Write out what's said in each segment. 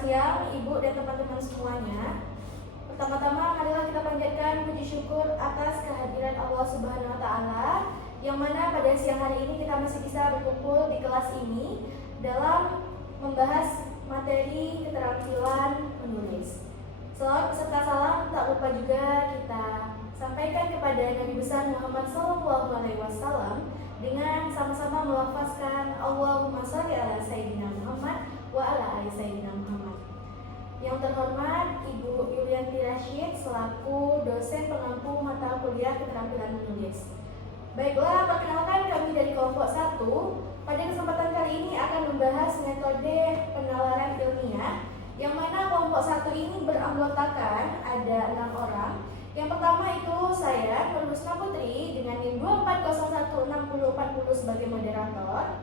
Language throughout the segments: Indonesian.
siang Ibu dan teman-teman semuanya. Pertama-tama marilah kita panjatkan puji syukur atas kehadiran Allah Subhanahu wa taala yang mana pada siang hari ini kita masih bisa berkumpul di kelas ini dalam membahas materi keterampilan menulis. Salawat beserta salam tak lupa juga kita sampaikan kepada Nabi besar Muhammad SAW dengan sama-sama melafazkan Allahumma sholli ala Sayyidina Muhammad wa ala ali Sayyidina Muhammad. Yang terhormat Ibu Yulianti Rashid selaku dosen pengampu mata kuliah keterampilan menulis. Baiklah, perkenalkan kami dari kelompok 1. Pada kesempatan kali ini akan membahas metode penalaran ilmiah yang mana kelompok 1 ini beranggotakan ada 6 orang. Yang pertama itu saya, Nur Husna Putri dengan NIM 24016040 sebagai moderator.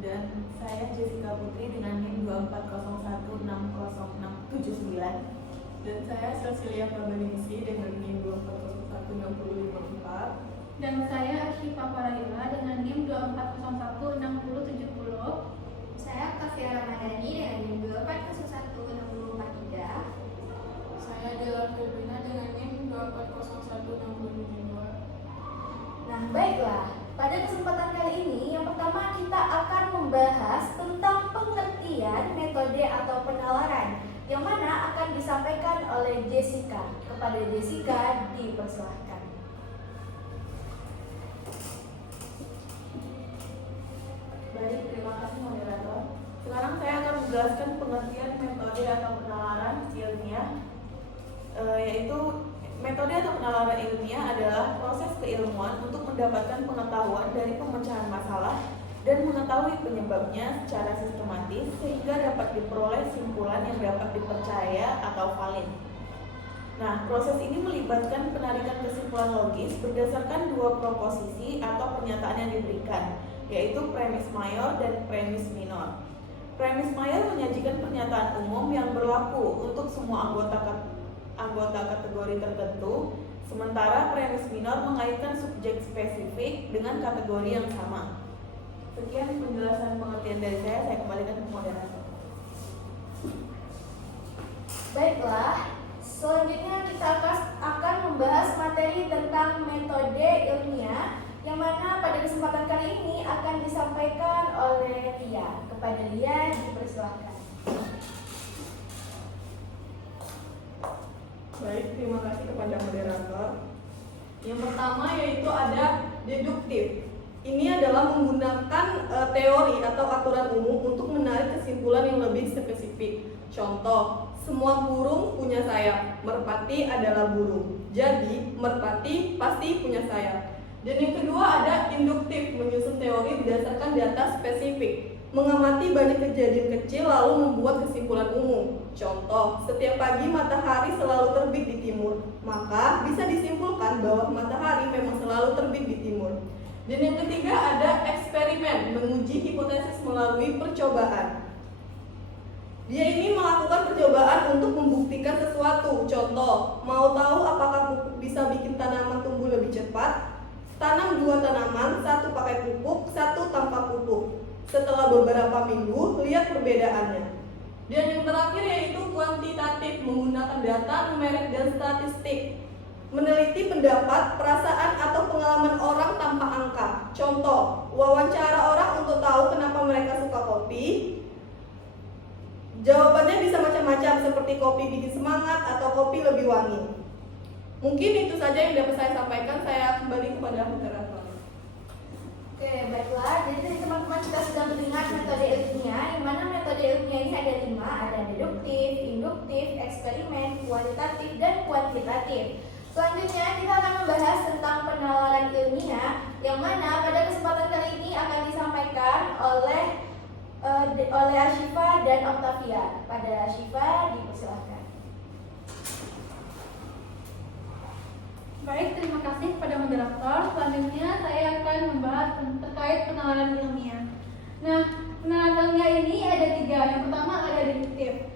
Dan saya Jessica Putri dengan NIM 24016069. Dan saya Cecilia Prabaningsi dengan NIM 24016054. Dan saya Asyifa Faraila dengan NIM 24016070. Saya Kafia Ramadhani dengan NIM 24016043. Saya Dela Febrina dengan NIM 24016072. Nah, baiklah. Pada kesempatan kali ini, yang pertama kita akan membahas tentang pengertian metode atau penalaran yang mana akan disampaikan oleh Jessica. Kepada Jessica dipersilahkan. Baik, terima kasih moderator. Sekarang saya akan menjelaskan pengertian metode atau penalaran ilmiah, yaitu metode atau penalaran ilmiah adalah proses keilmuan untuk mendapatkan pengetahuan dari pemecahan masalah dan mengetahui penyebabnya secara sistematis sehingga dapat diperoleh simpulan yang dapat dipercaya atau valid. Nah, proses ini melibatkan penarikan kesimpulan logis berdasarkan dua proposisi atau pernyataan yang diberikan, yaitu premis mayor dan premis minor. Premis mayor menyajikan pernyataan umum yang berlaku untuk semua anggota kategori tertentu, sementara premis minor mengaitkan subjek spesifik dengan kategori yang sama. Sekian penjelasan pengertian dari saya kembalikan ke moderator. Baiklah, selanjutnya kita akan membahas materi tentang metode ilmiah yang mana pada kesempatan kali ini akan disampaikan oleh Lia. Kepada Lia dipersilakan. Baik, terima kasih kepada moderator. Yang pertama yaitu ada deduktif. Ini adalah menggunakan teori atau aturan umum untuk menarik kesimpulan yang lebih spesifik. Contoh, semua burung punya sayap, merpati adalah burung. Jadi, merpati pasti punya sayap. Dan yang kedua ada induktif, menyusun teori berdasarkan data spesifik. Mengamati banyak kejadian kecil lalu membuat kesimpulan umum. Contoh, setiap pagi matahari selalu terbit di timur, maka bisa disimpulkan bahwa matahari memang selalu terbit di timur. Dan yang ketiga ada eksperimen, menguji hipotesis melalui percobaan. Dia ini melakukan percobaan untuk membuktikan sesuatu. Contoh, mau tahu apakah pupuk bisa bikin tanaman tumbuh lebih cepat? Tanam 2 tanaman, 1 pakai pupuk, 1 tanpa pupuk. Setelah beberapa minggu, lihat perbedaannya. Dan yang terakhir yaitu kuantitatif, menggunakan data, numerik, dan statistik. Meneliti pendapat, perasaan, atau pengalaman orang tanpa angka. Contoh, wawancara orang untuk tahu kenapa mereka suka kopi. Jawabannya bisa macam-macam, seperti kopi bikin semangat atau kopi lebih wangi. Mungkin itu saja yang dapat saya sampaikan. Saya kembali kepada moderator. Oke, baiklah. Jadi tadi teman-teman kita sudah mendengar metode ilmiah, yang mana metode ilmiah ini ada 5, ada deduktif, induktif, eksperimen, kualitatif, dan kuantitatif. Selanjutnya kita akan membahas tentang penalaran ilmiah, yang mana pada kesempatan kali ini akan disampaikan oleh Asyifa dan Octavia. Pada Asyifa dipersilahkan. Baik, terima kasih kepada moderator. Selanjutnya saya akan membahas terkait penalaran ilmiah. Nah, penalaran ilmiah ini ada 3. Yang pertama ada deduktif.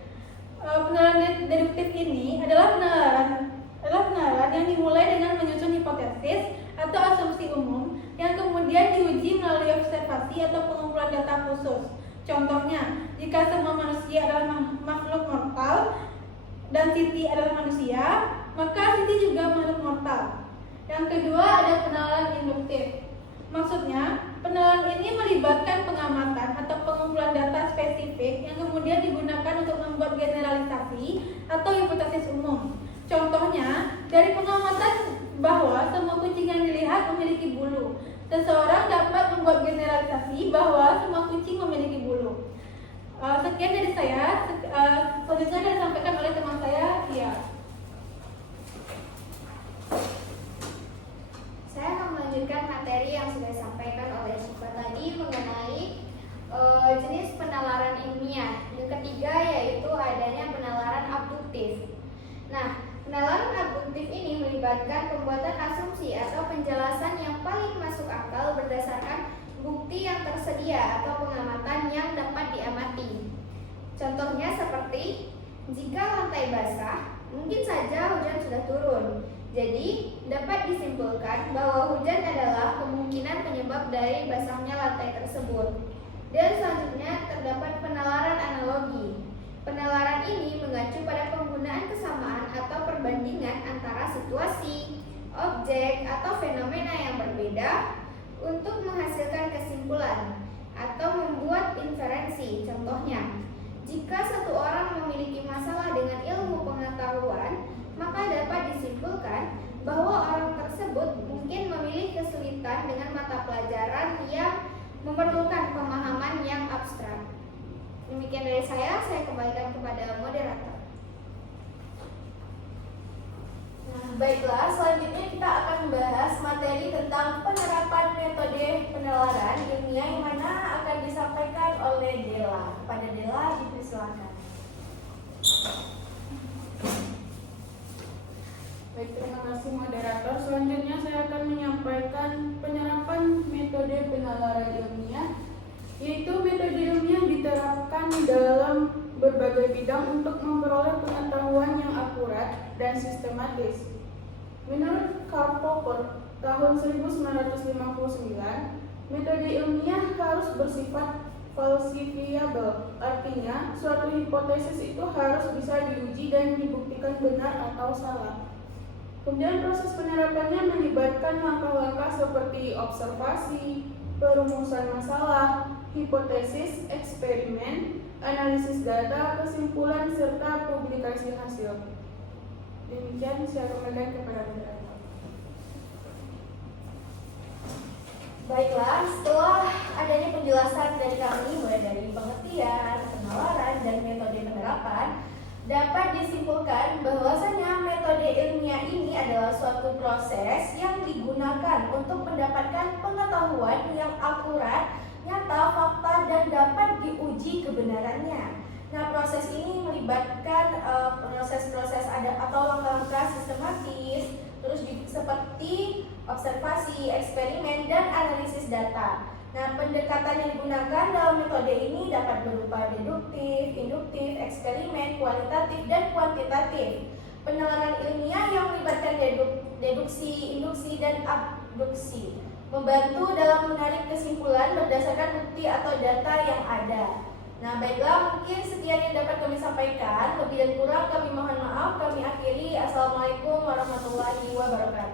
Penalaran deduktif ini adalah penalaran yang dimulai dengan menyusun hipotesis atau asumsi umum yang kemudian diuji melalui observasi atau pengumpulan data khusus. Contohnya, jika semua manusia adalah makhluk mortal dan Siti adalah manusia, maka Siti juga makhluk mortal. Yang kedua ada penalaran induktif. Maksudnya, penalaran ini melibatkan pengamatan atau pengumpulan data spesifik yang kemudian digunakan untuk membuat generalisasi atau hipotesis umum. Contohnya, dari pengamatan bahwa semua kucing yang dilihat memiliki bulu, seseorang dapat membuat generalisasi bahwa semua kucing memiliki bulu. Sekian dari saya. Selanjutnya akan disampaikan oleh teman saya, Tia. Saya akan melanjutkan materi yang sudah disampaikan oleh Syifa tadi mengenai jenis penalaran ilmiah. Yang ketiga yaitu adanya penalaran abduktif. Nah, penalaran abduktif ini melibatkan pembuatan asumsi atau penjelasan yang paling masuk akal berdasarkan bukti yang tersedia atau pengamatan yang dapat diamati. Contohnya seperti, jika lantai basah, mungkin saja hujan sudah turun. Jadi, dapat disimpulkan bahwa hujan adalah kemungkinan penyebab dari basahnya lantai tersebut. Dan selanjutnya terdapat penalaran analogi. Penalaran ini mengacu pada penggunaan kesamaan atau perbandingan antara situasi, objek, atau fenomena yang berbeda untuk menghasilkan kesimpulan atau membuat inferensi. Contohnya, jika satu orang memiliki masalah dengan ilmu pengetahuan, maka dapat disimpulkan bahwa orang tersebut mungkin memiliki kesulitan dengan mata pelajaran yang memerlukan pemahaman yang abstrak. Demikian dari saya kembalikan kepada moderator. Nah, baiklah, selanjutnya kita akan membahas materi tentang penerapan metode penalaran ilmiah yang mana akan disampaikan oleh Dela. Kepada Dela dipersilakan. Baik, terima kasih moderator. Selanjutnya saya akan menyampaikan penerapan metode penalaran ilmiah, yaitu metode ilmiah diterapkan dalam berbagai bidang untuk memperoleh pengetahuan yang akurat dan sistematis. Menurut Karl Popper tahun 1959, metode ilmiah harus bersifat falsifiable, artinya suatu hipotesis itu harus bisa diuji dan dibuktikan benar atau salah. Kemudian proses penerapannya melibatkan langkah-langkah seperti observasi, perumusan masalah, hipotesis, eksperimen, analisis data, kesimpulan, serta publikasi hasil. Demikian saya kembalikan kepada moderator. Baiklah, setelah adanya penjelasan dari kami mulai dari pengertian, penalaran, dan metode penerapan, dapat disimpulkan bahwasanya metode ilmiah ini adalah suatu proses yang digunakan untuk mendapatkan pengetahuan yang akurat, nyata, fakta, dan dapat diuji kebenarannya. Nah, proses ini melibatkan proses-proses atau langkah-langkah sistematis, terus seperti observasi, eksperimen, dan analisis data. Nah, pendekatan yang digunakan dalam metode ini dapat berupa deduktif, induktif, eksperimen, kualitatif, dan kuantitatif. Penalaran ilmiah yang melibatkan deduksi, induksi, dan abduksi membantu dalam menarik kesimpulan berdasarkan bukti atau data yang ada. Nah, baiklah, mungkin sekian yang dapat kami sampaikan. Lebih dan kurang kami mohon maaf. Kami akhiri. Assalamualaikum warahmatullahi wabarakatuh.